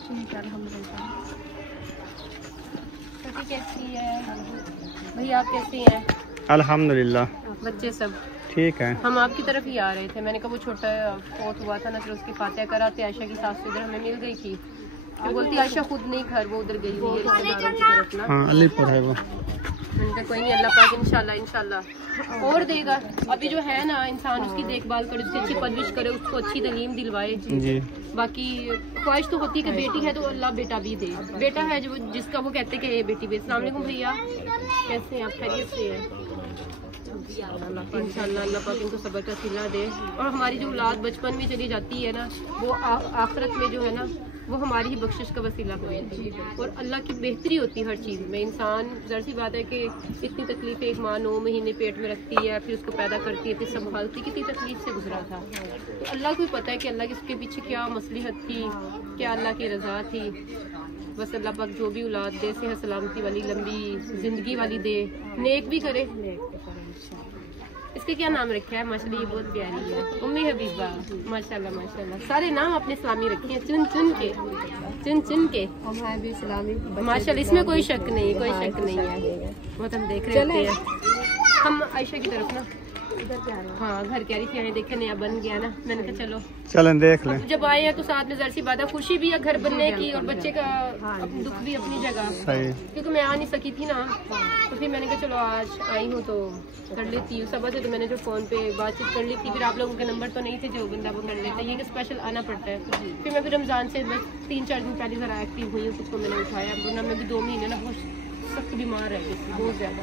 ठीक है अल्हम्दुलिल्लाह। छोटी कैसी है भैया, आप कैसी हैं? अल्हम्दुलिल्लाह। बच्चे सब ठीक है। हम आपकी तरफ ही आ रहे थे, मैंने कहा वो छोटा फोत हुआ था ना, फिर उसकी फातिहा कराते आयशा की सास इधर हमें मिल गई थी, तो बोलती आयशा खुद नहीं घर, वो उधर गई हुई है रिश्तेदारों की तरफ ना। हाँ अलीपुर है वो। कोई नहीं, अल्लाह पाक इंशाल्लाह इंशाल्लाह और देगा। अभी जो है ना इंसान उसकी देखभाल करे, उसकी अच्छी परवरिश करे, उसको अच्छी तालीम दिलवाए जी। बाकी ख्वाहिश तो होती है कि बेटी है तो अल्लाह बेटा भी दे, बेटा है जो जिसका वो कहते हैं कि ये बेटी भी। अस्सलाम वालेकुम भैया, कैसे हैं आप? खैरियत से हैं? इंशाल्लाह अल्लाह पाक इनको सब्र का सिला दे। और हमारी जो औलाद बचपन में चली जाती है ना, वो आखिरत में जो है ना वो हमारी ही बख्शिश का वसीला होती है। और अल्लाह की बेहतरी होती है हर चीज़ में। इंसान ज़ाहिर सी बात है कि इतनी तकलीफ़ें एक माँ 9 महीने पेट में रखती है, फिर उसको पैदा करती है, फिर संभालती, कितनी तकलीफ से गुजरा था। तो अल्लाह को ही पता है कि अल्लाह के पीछे क्या मसलहत थी, क्या अल्लाह की रज़ा थी। बस अल्लाह पाक जो भी औलाद दे, सेहत सलामती वाली लंबी ज़िंदगी वाली दे, नेक भी करे। इसका क्या नाम रखा है? माशाल्लाह ये बहुत प्यारी है, उम्मी हबीबा। माशाल्लाह माशाल्लाह, सारे नाम अपने इस्लामी रखे हैं, चुन चुन के भी इस्लामी माशाल्लाह, इसमें कोई शक नहीं, कोई शक नहीं है। बहुत हम देख रहे होते हैं। हम आयशा की तरफ ना हाँ घर कह रही थी आए, देखे नया बन गया ना, मैंने कहा चलो चलें देख लें। जब आए हैं तो साथ में ज़ाहिर सी बात है खुशी भी है घर बनने की, और बच्चे का दुख भी अपनी जगह, क्योंकि मैं आ नहीं सकी थी ना, तो फिर मैंने कहा चलो आज आई हूँ तो कर लेती हूँ। सुबह से तो मैंने जो फ़ोन पे बातचीत कर ली थी, फिर आप लोगों के नंबर तो नहीं थे जो बंदा वो कर लेता है, ये कि स्पेशल आना पड़ता है। फिर मैं फिर रमज़ान से बस 3-4 दिन पहले ज़रा एक्टिव हुई हूँ, उसको मैंने उठाया, वरना मैं भी 2 महीने ना बहुत सख्त बीमार रह गई थी, बहुत ज़्यादा।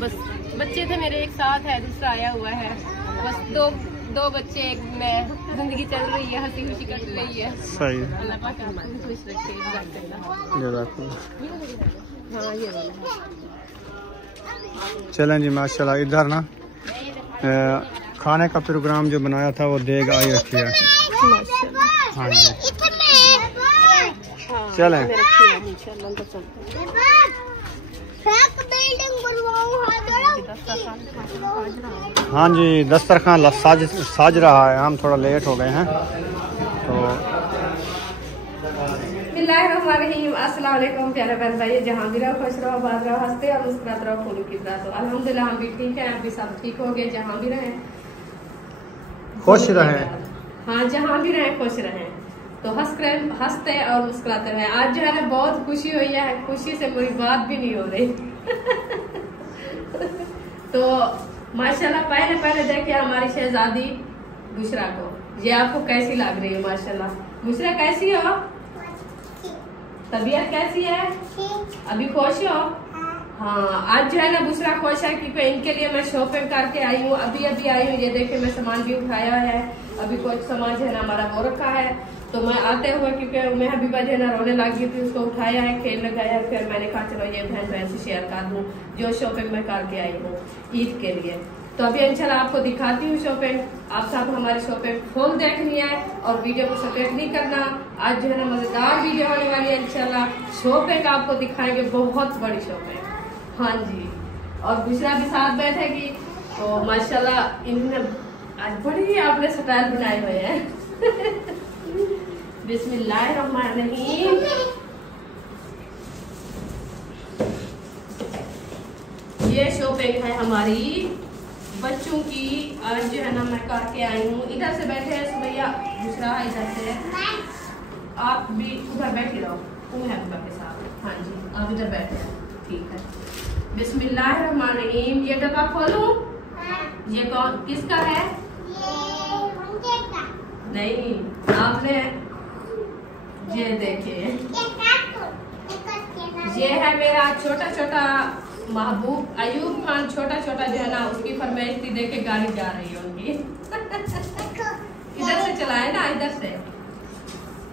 बस बच्चे थे मेरे, एक साथ है, दूसरा आया हुआ है, बस दो बच्चे, एक मैं, जिंदगी चल रही है, हंसी खुशी कट रही है। सही, अल्लाह पाक आपको खुश रखे। हाँ ये चलें जी माशाल्लाह। इधर ना खाने का प्रोग्राम जो बनाया था वो देग आई रखी है। हाँ जी चलें। हाँ जी दस्तरखान साज रहा है, हम थोड़ा लेट हो गए हैं तो। अस्सलाम वालेकुम प्यारे बहन भाई, जहाँ भी रहो खुश रहो, आबाद रहो, हंसते और मुस्कुराते रहो, फूलों की तरह। तो अल्हम्दुलिल्लाह हम भी ठीक हैं, आप भी सब ठीक हो गए, जहाँ भी रहें खुश रहें। हाँ जहाँ भी रहें खुश रहें, तो हंसते और मुस्कुराते रहें। आज जो है ना बहुत खुशी हुई है, खुशी से मेरी बात भी नहीं हो रही। तो माशाल्लाह पहले देखिए हमारी शहजादी बुशरा को, ये आपको कैसी लग रही है? माशाल्लाह बुशरा कैसी हो? तबीयत कैसी है? अभी खुश हो? हाँ आज जो है ना बुशरा खुश है, क्योंकि इनके लिए मैं शॉपिंग करके आई हूँ, अभी आई हूँ। ये देखिए मैं सामान भी उठाया है, अभी कुछ सामान जो है ना हमारा वो रखा है, तो मैं आते हुए क्योंकि मैं हबीबा जो है ना रोने लगी थी, उसको उठाया है, खेल लगाया, फिर मैंने कहा चलो ये बहन से शेयर कर दूँ जो शॉपिंग में करके आई हूँ ईद के लिए। तो अभी इंशाल्लाह आपको दिखाती हूँ शॉपिंग। आप सब हमारी शॉपिंग फुल देखनी है और वीडियो को स्किप नहीं करना। आज जो है ना मजेदार वीडियो होने वाली है इंशाल्लाह। शॉपिंग आपको दिखाएंगे, बहुत बड़ी शॉपिंग। हाँ जी, और दूसरा भी साथ बैठेगी, तो माशाल्लाह इन्होंने आज बड़ी आपने स्टाइल बनाए हुए हैं। बिस्मिल्लाहिर्रहमानिर्रहीम। ये शॉपिंग है हमारी बच्चों की। आज जो है ना मैं करके आई हूँ। इधर से बैठे हैं सुमैया, दूसरा इधर से, आप भी उधर बैठे रहो, तुम है के साथ। हाँ जी आप इधर बैठे हैं, ठीक है। बिस्मिल्लाहिर्रहमानिर्रहीम। ये डब्बा खोलूं? ये कौन किसका है? नहीं आपने, ये देखिए ये है मेरा छोटा महबूब अयूब खान, छोटा जो है ना उसकी फरमाइश थी, देखे गाड़ी जा रही है उनकी। इधर से चलाए ना, इधर से।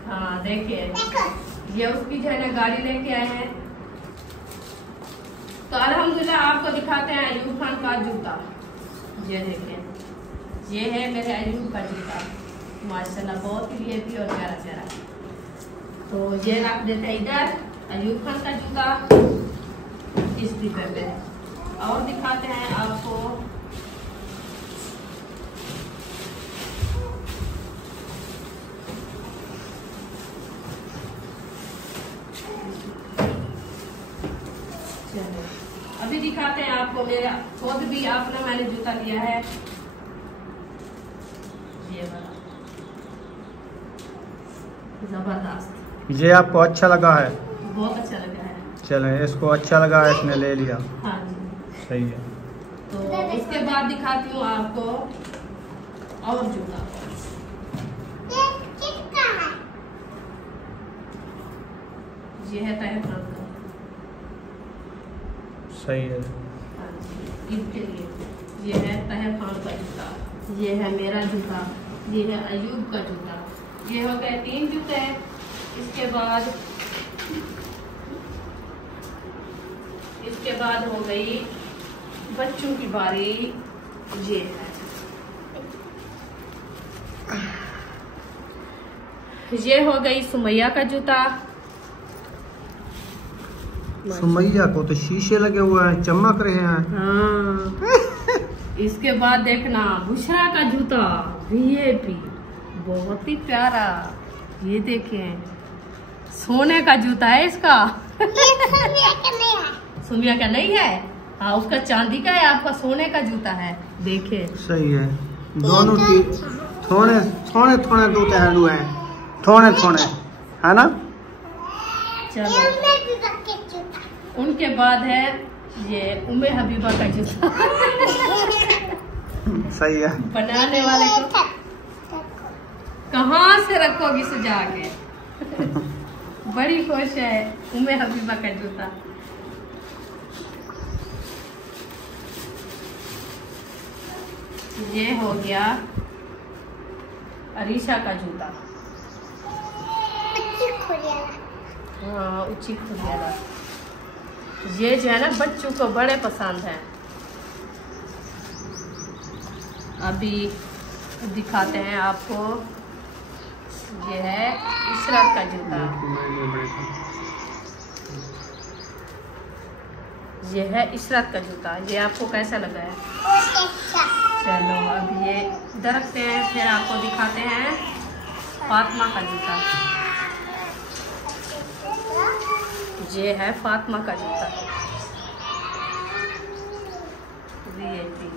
हाँ देखिए ये उसकी जो है ना गाड़ी लेके आए हैं। तो अल्हम्दुलिल्लाह आपको दिखाते हैं अयूब खान का जूता। ये देखें, ये है मेरे अयूब का जूता, माशाल्लाह बहुत ही वीआईपी और प्यारा। तो ये रख देते हैं इधर अयूब खान का जूता इस डिब्बे पे। और दिखाते हैं आपको दिखाते हैं आपको मेरा खुद भी अपना मैंने जूता लिया है, ये वाला जबरदस्त। ये आपको अच्छा लगा है? बहुत अच्छा लगा है। चले, इसको अच्छा लगा है, इसने ले लिया। हाँ जी, सही है। तो उसके बाद दिखाती हूँ आपको और जूता। ये है तय फ्रंट का। सही है। हाँ जी, ईद के लिए ये है तय फ्रंट का जूता। ये है मेरा जूता, ये है अयूब का जूता। ये हो गए 3 जूते। इसके बाद हो गई बच्चों की बारी। ये है, ये हो गई सुमैया का जूता। सुमैया को तो शीशे लगे हुए हैं, चमक रहे हैं। हाँ। इसके बाद देखना बुशरा का जूता वीआईपी, बहुत ही प्यारा। ये देखें, सोने का जूता है इसका। सुमैया का नहीं है। हाँ, उसका चांदी का है, आपका सोने का जूता है। देखे, सही है। दोनों की थोड़े थोड़े थोड़े जूते हैं, थोड़े थोड़े, है ना? चलो, उनके बाद है ये उम्मे हबीबा का जूता। सही है। बनाने वाले को कहाँ से रखोगी सजा के? बड़ी खुश है उम्मे हबीबा का जूता। ये हो गया अरीशा का जूता। हाँ, ऊंची खुलियाला। ये जो है ना बच्चों को बड़े पसंद है। अभी दिखाते हैं आपको, ये है इशरत का जूता। ये है इशरत का जूता। ये आपको कैसा लगा है? चलो, अब ये इधर रखते हैं, फिर आपको दिखाते हैं फातिमा का जूता। ये है फातिमा का जूता वीआईपी।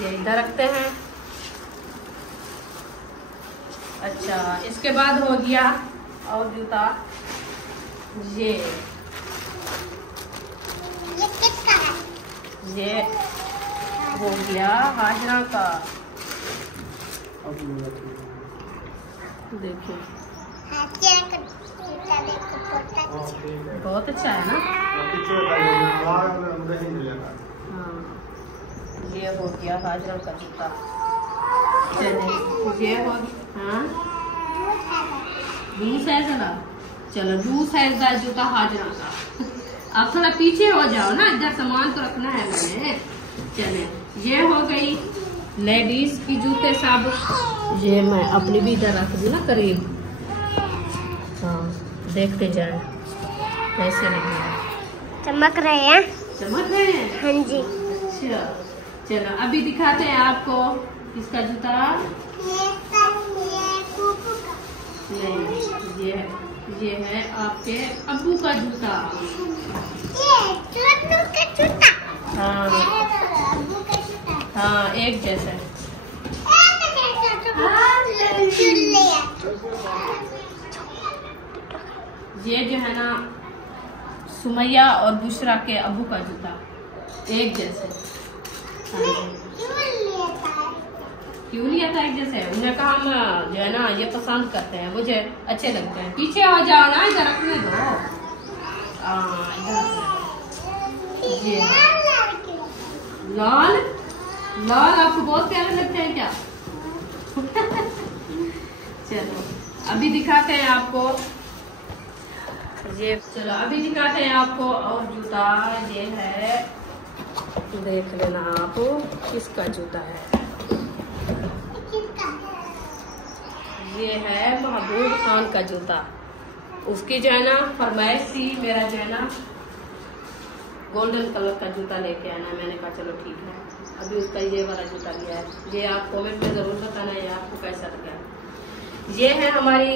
ये इधर रखते हैं। अच्छा, इसके बाद हो गया और जूता, ये हो गया हाजरा का। देखिए, बहुत अच्छा है ना? हाँ, ये हो गया हाजरा का जूता। ये हो, हाँ, लूज है जरा। चलो, लूज है जूता हाजरा का। आप थोड़ा पीछे हो जाओ ना, इधर सामान तो रखना है मैंने। चले, ये हो गई लेडीज की जूते सब। ये मैं अपनी भी इधर रख दूँ ना करीब। हाँ, देखते जाए कैसे लगे। चमक रहे हैं। चमक रहे हैं? हाँ जी। अच्छा, चलो अभी दिखाते हैं आपको किसका जूता। नहीं, ये है आपके अब्बू का जूता। हाँ हाँ, एक जैसा। ये जो है ना सुमैया और बुशरा के अब्बू का जूता, एक जैसे। क्यों लिया था एक जैसे? उन्हें कहा हम जो है ना ये पसंद करते हैं, मुझे अच्छे लगते हैं। पीछे हो जाओ ना, इधर रखने दो। ये लाल लाल आपको बहुत प्यारे लगते हैं क्या? चलो, अभी दिखाते हैं आपको ये। चलो, अभी दिखाते हैं आपको और जूता। ये है, देख लेना आप किसका जूता है। ये है महबूब खान का जूता। उसकी जो है ना फरमाइश थी, मेरा जो है ना गोल्डन कलर का जूता लेके आना। मैंने कहा चलो ठीक है, अभी उसका ये वाला जूता लिया है। ये आप कमेंट में जरूर बताना ये आपको कैसा लगा। ये है हमारी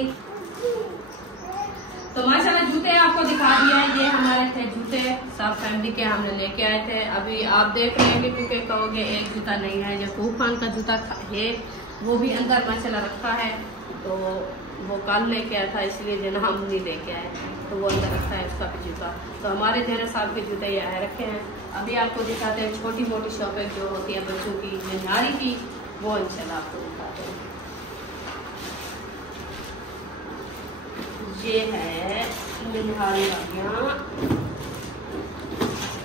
तो माशाल्लाह जूते आपको दिखा दिया है। ये हमारे थे जूते, सब फैमिली के हमने लेके आए थे। अभी आप देख रहे हैं क्योंकि कहोगे एक जूता नहीं है, जो तूफान का जूता है वो भी अंदर माशाल्लाह रखा है, तो वो कल लेके आया था, इसलिए जो हम नहीं लेके आए, तो वो अंदर रखा है उसका भी जूता। तो हमारे जो साहब के जूते यहाँ रखे हैं। अभी आपको दिखाते हैं छोटी मोटी शॉपिंग जो होती है बच्चों की, निहारी की, वो इंशाल्लाह आपको दिखाते हैं। ये है निहारी वालियाँ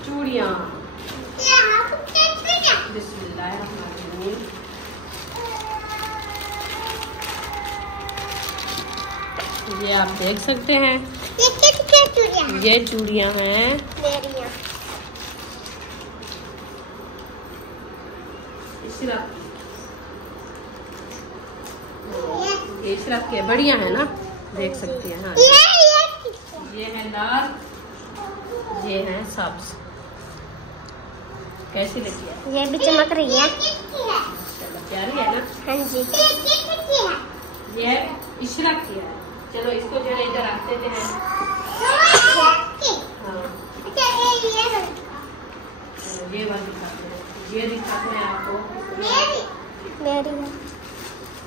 चूड़ियाँ। बिस्मिल्लाहिर्रहमानिर्रहीम। ये आप देख सकते हैं, ये चूड़ियाँ हैं इशरफ के, बढ़िया है ना, देख सकते हैं। हाँ ये है लाल, ये है सब्ज। कैसी लगी है? ये भी चमक रही है। चलो प्यारी है ना। हाँ जी। ये इशरफ की है। चलो इसको जो है इधर रख देते हैं। हाँ चलो ये वाला दिखाते हैं, ये दिखाते हैं आपको। मेरी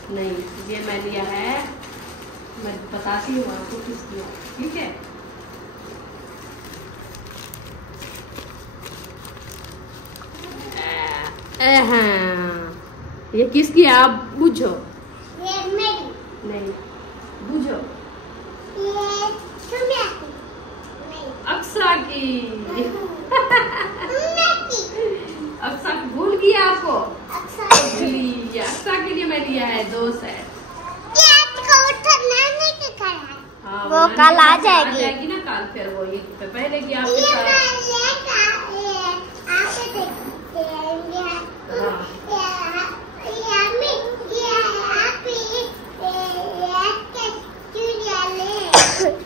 नहीं, ये मैं लिया है, मैं बताती हूँ आपको किसकी है, ठीक है। ये किसकी है आप बुझो। ये मेरी नहीं बुझो। ये अक्सा की। अक्सा भूल गई आपको। अक्सा के लिए मैं लिया है, 2 सेट। हाँ, वो कल आ जाएगी ना कल, फिर वो ये पहले की आपके साथ।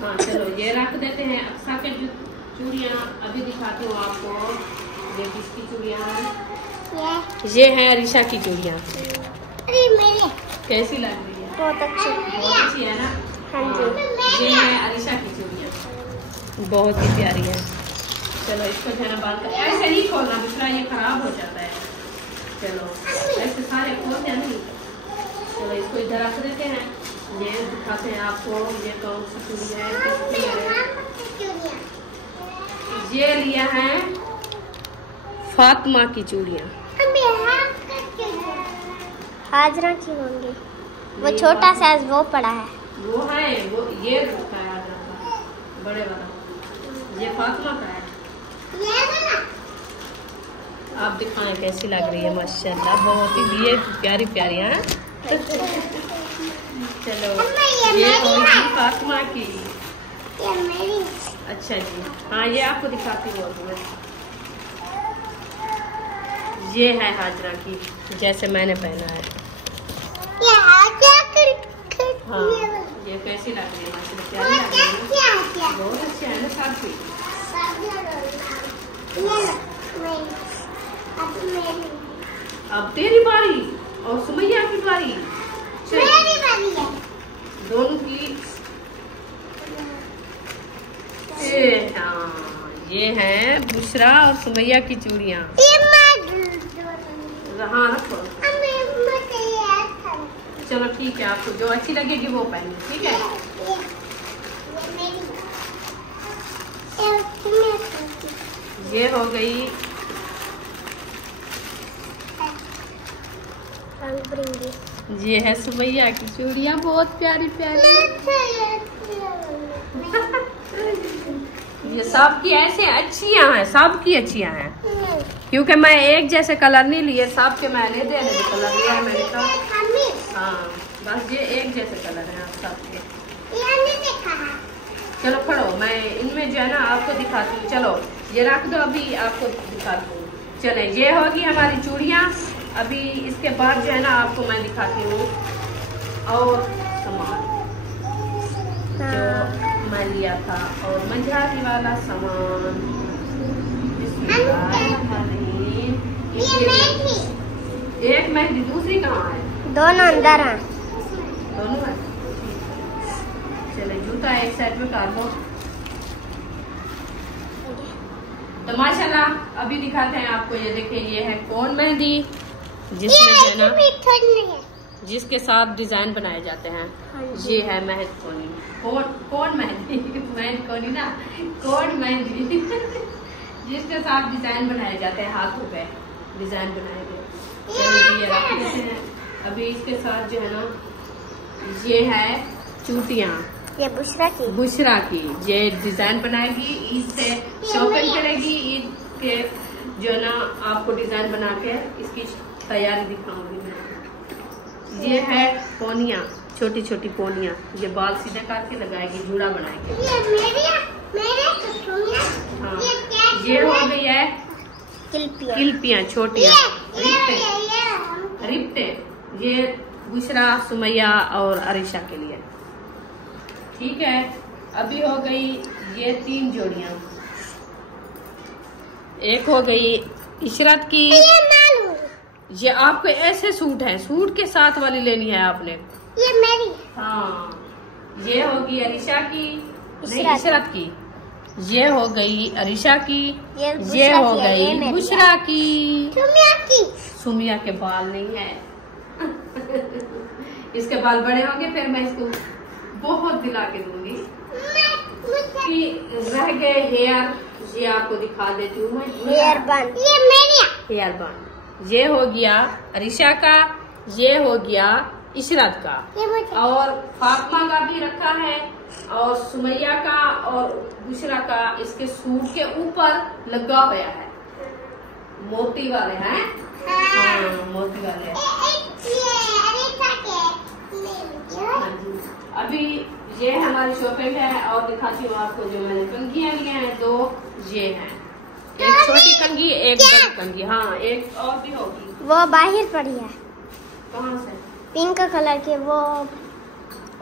हाँ चलो ये रख देते हैं। अक्सा के चूड़ियाँ अभी दिखाती हूँ आपको। ये किसकी चूड़ियाँ हैं? ये है अरीशा की चूड़ियाँ। कैसी लग रही है? बहुत अच्छी है ना। हाँ जी। ये है अरीशा की चूड़ियाँ, बहुत ही प्यारी है। चलो इसको जो है ना बाल कर, ऐसे नहीं खोलना दूसरा, ये खराब हो जाता है। चलो ऐसे सारे खोलते हैं नहीं। चलो इसको इधर रख देते हैं। ये दिखाते हैं आपको, ये कौन सी चूड़ी है। ये लिया है फातिमा की चूड़ियाँ। हाजरा की होंगी, वो छोटा साइज वो पड़ा है। वो है, वो ये रखा है हाजरा का, बड़े वाला। ये फातिमा का है। आप दिखाएं कैसी लग रही है। माशाल्लाह बहुत ही ये प्यारी प्यारी है। चलो ये होगी फातिमा की। अच्छा जी, हाँ ये आपको दिखाती हूँ मैं। ये है हाजरा की, जैसे मैंने पहना है। हाँ ये कैसी लग रही है? माशाल्लाह प्यारी लग रही है, बहुत अच्छी है ना साथी। अब तेरी बारी और सुमैया की बारी। दोनों की। हाँ ये है बुशरा और सुमैया की चूड़ियाँ। हाँ रखो। चलो ठीक है, आपको जो अच्छी लगेगी वो पहनिए, ठीक है। ये हो गई ये है सुमैया की चूड़ियाँ, बहुत प्यारी प्यारी। ये सबकी ऐसे अच्छियाँ हैं, सबकी अच्छियाँ हैं, क्योंकि मैं एक जैसे कलर नहीं लिए, सबके मैंने दे कलर लिया है मैंने तो। हाँ बस ये एक जैसे कलर है आप सबके। चलो खड़ो, मैं इनमें जो है ना आपको दिखाती हूँ। चलो ये रख दो, अभी आपको दिखाती हूँ। चले ये होगी हमारी चूड़ियाँ। अभी इसके बाद जो है ना आपको मैं दिखाती हूँ और सामान जो मैं लिया था, और मंझारी वाला सामान। एक मेहंदी, दूसरी कहाँ है? दोनों अंदर हैं। दोनों है। चले जूता एक साइड में कर लो। तो माशाल्लाह अभी दिखाते हैं आपको, ये देखिए ये है कोन मेहंदी, जिसमें है ना जिसके साथ डिजाइन बनाए जाते हैं। ये है मेहंदी कोन मेहंदी मेहंदी ना कोन मेहंदी जिसके साथ डिजाइन बनाए जाते हैं, हाथों पे डिजाइन बनाए गए। चलिए ये रख देते हैं। अभी इसके साथ जो है ना ये है चूटियाँ, ये बुशरा की ये डिजाइन बनाएगी, ईद से शॉपिंग करेगी, ईद के जो है ना आपको डिजाइन बना के इसकी तैयारी दिखाऊंगी मैं। ये है पोनिया, छोटी छोटी पोनिया, ये बाल सीधे करके लगाएगी, जूड़ा बनाएगी। हाँ ये हो गई है किल्पियाँ छोटियाँ रिप्टे, ये बुशरा, सुमैया और अरिशा के लिए। ठीक है, अभी हो गई ये 3 जोड़ियाँ। एक हो गई इशरत की, ये आपको ऐसे सूट है, सूट के साथ वाली लेनी है आपने। ये मेरी। हाँ ये होगी अरिशा की, नहीं इशरत की। ये हो गई अरिशा की, ये हो गई बुशरा की। सुमिया के बाल नहीं है इसके बाल बड़े होंगे, फिर मैं इसको बहुत दिला के दूंगी। रह गए हेयर, ये आपको दिखा देती हूँ मैं। हेयर बैंड, ये मेरी। हेयर बैंड ये हो गया अरिशा का, ये हो गया इशरत का, और फातिमा का भी रखा है, और सुमैया का और बुशरा का इसके सूट के ऊपर लगा हुआ है। मोती वाले हैं। हाँ मोती वाले। अभी ये हमारी शॉपिंग है, और दिखाती हूँ आपको जो मैंने कंघियाँ लिए हैं 2 ये हैं, एक छोटी कंघी एक बड़ी कंघी। हाँ एक और भी होगी, वो बाहर पड़ी है। कहाँ से? पिंक कलर के, वो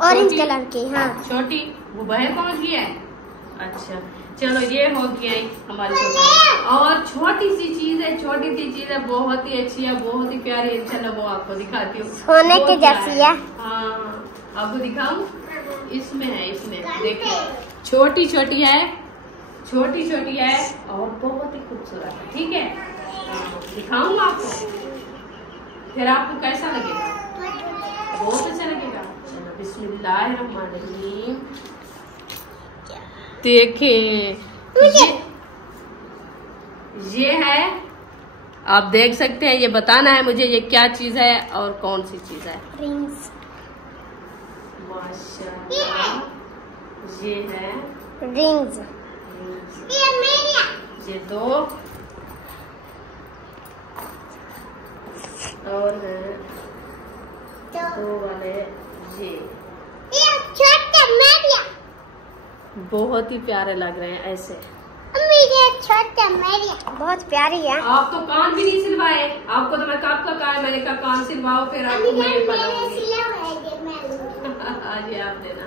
ऑरेंज कलर की। हाँ छोटी वो बाहर पहुँच गई है। अच्छा चलो ये हो गया हमारी शॉपिंग। और छोटी सी चीज है, छोटी सी चीज है, बहुत ही अच्छी है, बहुत ही प्यारी है। चलो वो आपको दिखाती हूँ, सोने के जैसी है। हाँ आपको दिखाऊं, इसमें है, इसमें देखिए छोटी छोटी है, छोटी छोटी है और बहुत ही खूबसूरत है। ठीक है दिखाऊंगा आपको, फिर आपको कैसा लगेगा? बहुत अच्छा लगेगा। चलो बिस्मिल्लाहिर्रहमानिर्रहीम। देखिए ये है, आप देख सकते हैं। ये बताना है मुझे ये क्या चीज है और कौन सी चीज है। रिंग्स। माशाल्लाह ये है रिंग्स। ये 2 और है 2 वाले ये बहुत ही प्यारे लग रहे हैं ऐसे। बहुत प्यारी है। आप तो कान भी नहीं सिलवाए, आपको तो मैं कब का कहा है, मैंने कहा कान सिलवाओ फिर आपको मैं बनाऊंगी। आज ये आप देना।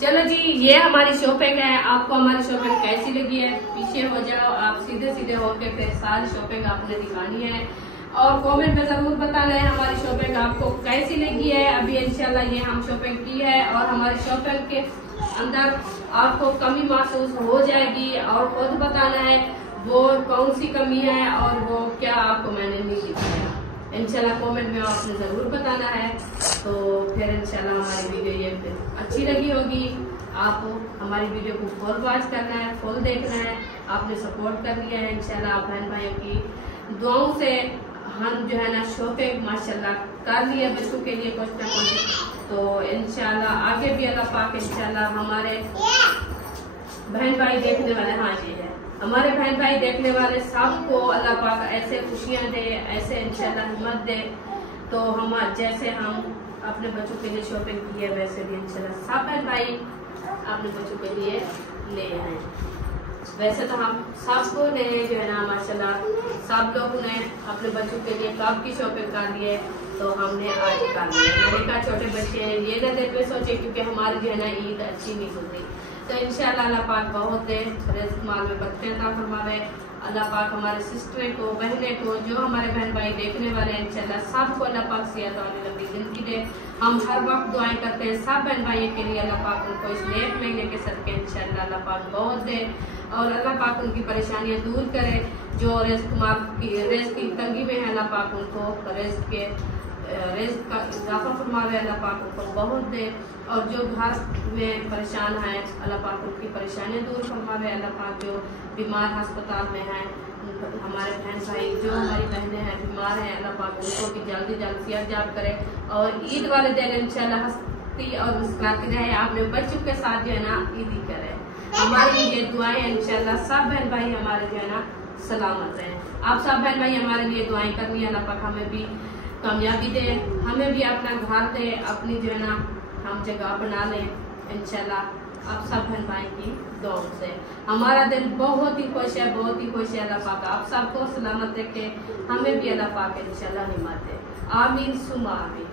चलो जी ये हमारी शॉपिंग है। आपको हमारी शॉपिंग कैसी लगी है? पीछे हो जाओ, आप सीधे सीधे होके फिर सारी शॉपिंग आपने दिखानी है, और कमेंट में जरूर बताना है हमारी शॉपिंग आपको कैसी लगी है। अभी इंशाल्लाह ये हम शॉपिंग की है, और हमारी शॉपिंग के अंदर आपको कमी महसूस हो जाएगी, और खुद बताना है वो कौन सी कमी है और वो क्या आपको मैंने नहीं दिखाया। इंशाल्लाह कमेंट में आपने जरूर बताना है। तो फिर इंशाल्लाह हमारी वीडियो ये अच्छी लगी होगी, आपको हमारी वीडियो को फुल वॉच करना है, फुल देखना है, आपने सपोर्ट कर लिया है। इंशाल्लाह आप बहन भाइयों की दुआओं से हम जो है ना शॉपिंग माशाल्लाह कर लिए बच्चों के लिए कुछ ना कुछ। तो इंशाल्लाह आगे भी अल्लाह पाक इंशाल्लाह हमारे बहन भाई देखने वाले, हाँ जी है हमारे बहन भाई देखने वाले सबको अल्लाह पाक ऐसे खुशियाँ दे, ऐसे इंशाल्लाह हिम्मत दे। तो हम जैसे हम अपने बच्चों के लिए शॉपिंग की है, वैसे भी इंशाल्लाह सब बहन भाई अपने बच्चों के लिए ले आए। वैसे तो हम सबको ने जो है ना माशाल्लाह सब लोगों ने अपने बच्चों के लिए कब की शॉपिंग कर ली है, तो हमने आज कर ली है। मैंने कहा छोटे बच्चे हैं ये ना देर में सोचे, क्योंकि हमारी जो है ना ईद अच्छी नहीं गुजरी। तो इंशाल्लाह अल्लाह पाक बहुत दे रिज़्क़ माल में बरकत अता फरमावे, अल्लाह पाक हमारे सिस्टर को, बहने को, जो हमारे बहन भाई देखने वाले हैं इंशाल्लाह सबको अल्लाह पाक सेहत और लंबी जिंदगी दे। हम हर वक्त दुआएं करते हैं सब बहन भाइयों के लिए, अल्लाह पाक उनको इस नेक महीने के सदके इंशाल्लाह अल्लाह पाक बहुत दे और अल्लाह पाक उनकी परेशानियां दूर करे। जो रिज़्क़ की तंगी में है अल्लाह पाक उनको रिज़्क़ का इजाफा फरमावे, अल्लाह पाक उनको बहुत दे। और जो घर में परेशान है अल्लाह पाक उनकी परेशानियां दूर फरमावे। अल्लाह पाक जो बीमार अस्पताल में हैं, हमारे बहन भाई जो हमारी बहनें हैं बीमार हैं, अल्लाह पाक उनको भी जल्दी सेहत याब करे और ईद वाले दिन इंशाल्लाह हंसती और मुस्कुराती रहे। आपने बच्चों के साथ जो है ना ईदी करे। हमारी ये दुआएं इंशाल्लाह सब बहन भाई हमारे जो है ना सलामत रहे। आप सब बहन भाई हमारे लिए दुआएं करनी है, अल्लाह पाक हमें भी कामयाबी दे, हमें भी अपना घर दे, अपनी जो है ना हम जगह बना लें इंशाल्लाह। आप सब बहन भाई की दुआ से हमारा दिल बहुत ही खुश है, बहुत ही खुश है। अल्लाह पाक आप सबको सलामत रखे, हमें भी अल्लाह पाक इंशाल्लाह हिम्मत दे। आमीन सुमा आमीन।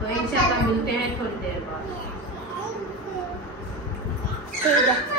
तो इंशाल्लाह मिलते हैं थोड़ी देर बाद। ठीक है।